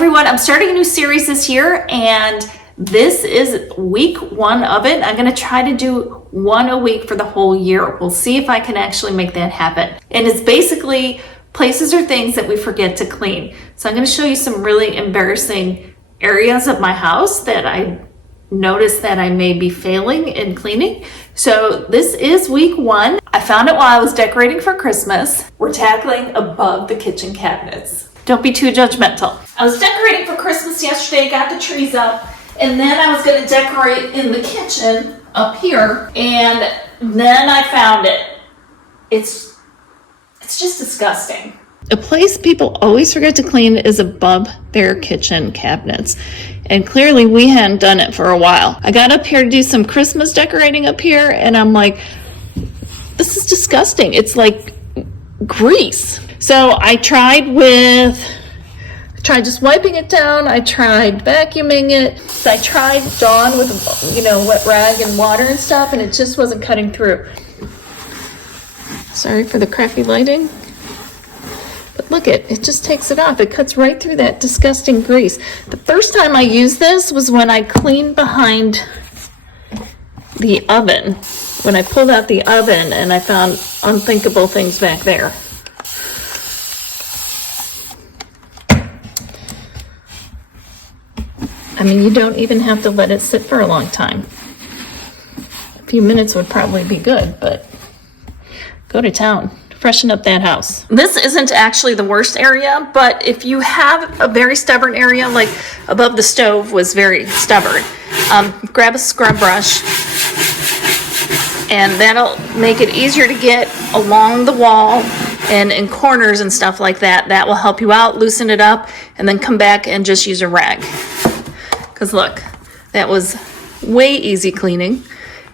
everyone, I'm starting a new series this year and this is week 1 of it. I'm gonna try to do 1 a week for the whole year. We'll see if I can actually make that happen. And it's basically places or things that we forget to clean. So I'm gonna show you some really embarrassing areas of my house that I noticed that I may be failing in cleaning. So this is week 1. I found it while I was decorating for Christmas. We're tackling above the kitchen cabinets. Don't be too judgmental. I was decorating for Christmas yesterday, got the trees up, and then I was gonna decorate in the kitchen up here, and then I found it. It's just disgusting. A place people always forget to clean is above their kitchen cabinets. And clearly we hadn't done it for a while. I got up here to do some Christmas decorating up here, and I'm like, this is disgusting. It's like grease. So I tried just wiping it down. I tried vacuuming it. So I tried Dawn with, wet rag and water and stuff, and it just wasn't cutting through. Sorry for the crappy lighting. But look, it just takes it off. It cuts right through that disgusting grease. The first time I used this was when I cleaned behind the oven. When I pulled out the oven and I found unthinkable things back there. I mean, you don't even have to let it sit for a long time. A few minutes would probably be good, but go to town. Freshen up that house. This isn't actually the worst area, but if you have a very stubborn area, like above the stove was very stubborn, grab a scrub brush, and that'll make it easier to get along the wall and in corners and stuff like that. That will help you out, loosen it up, and then come back and just use a rag. Because look, that was way easy cleaning,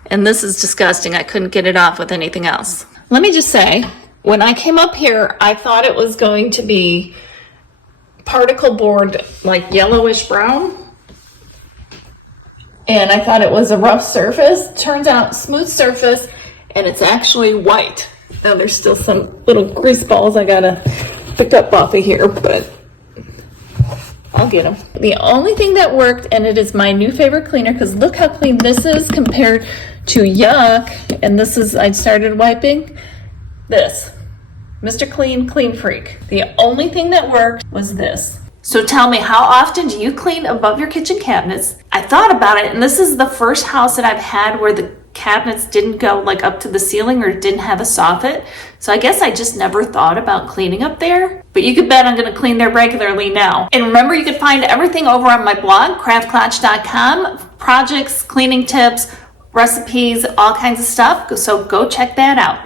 and this is disgusting. I couldn't get it off with anything else. Let me just say, when I came up here, I thought it was going to be particle board, like yellowish brown. And I thought it was a rough surface. Turns out smooth surface, and it's actually white. Now there's still some little grease balls I gotta pick up off of here, but I'll get them. The only thing that worked, and it is my new favorite cleaner, because look how clean this is compared to yuck. And this is, I started wiping this. Mr. Clean, Clean Freak. The only thing that worked was this. So tell me, how often do you clean above your kitchen cabinets? I thought about it, and this is the first house that I've had where the cabinets didn't go like up to the ceiling or didn't have a soffit. So I guess I just never thought about cleaning up there. But you could bet I'm gonna clean there regularly now. And remember, you can find everything over on my blog, craftclatch.com. Projects, cleaning tips, recipes, all kinds of stuff. So go check that out.